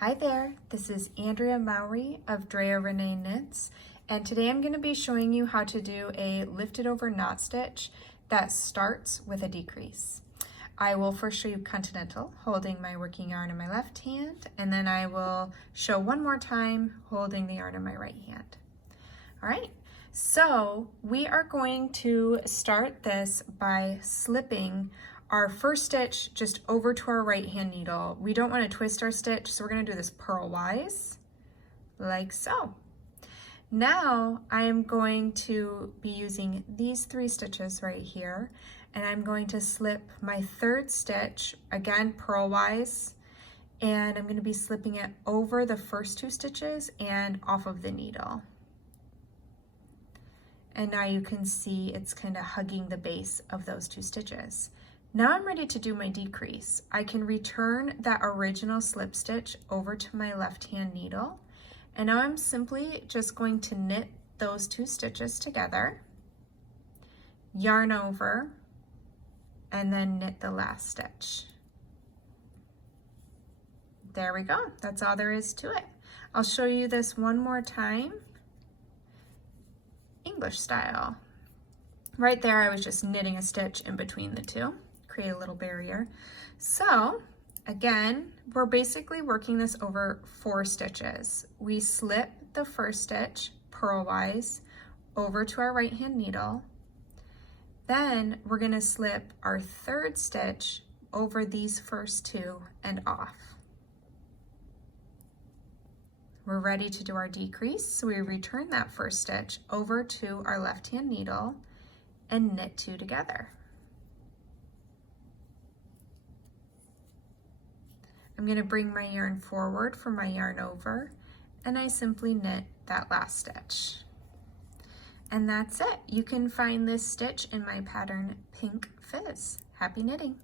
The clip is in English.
Hi there, this is Andrea Mowry of Drea Renee Knits, and today I'm going to be showing you how to do a lifted over knot stitch that starts with a decrease. I will first show you continental, holding my working yarn in my left hand, and then I will show one more time holding the yarn in my right hand. All right, so we are going to start this by slipping our first stitch just over to our right hand needle. We don't want to twist our stitch, so we're going to do this purlwise, like so. Now I am going to be using these 3 stitches right here, and I'm going to slip my third stitch, again purlwise, and I'm going to be slipping it over the first 2 stitches and off of the needle. And now you can see it's kind of hugging the base of those 2 stitches. Now I'm ready to do my decrease. I can return that original slip stitch over to my left hand needle, and now I'm simply just going to knit those 2 stitches together, yarn over, and then knit the last stitch. There we go, that's all there is to it. I'll show you this one more time, English style. Right there I was just knitting a stitch in between the 2. Create a little barrier. So again, we're basically working this over 4 stitches. We slip the first stitch purlwise over to our right hand needle. Then we're going to slip our third stitch over these first 2 and off. We're ready to do our decrease, so we return that first stitch over to our left hand needle and knit 2 together. I'm going to bring my yarn forward for my yarn over, and I simply knit that last stitch. And that's it. You can find this stitch in my pattern Pink Fizz. Happy knitting!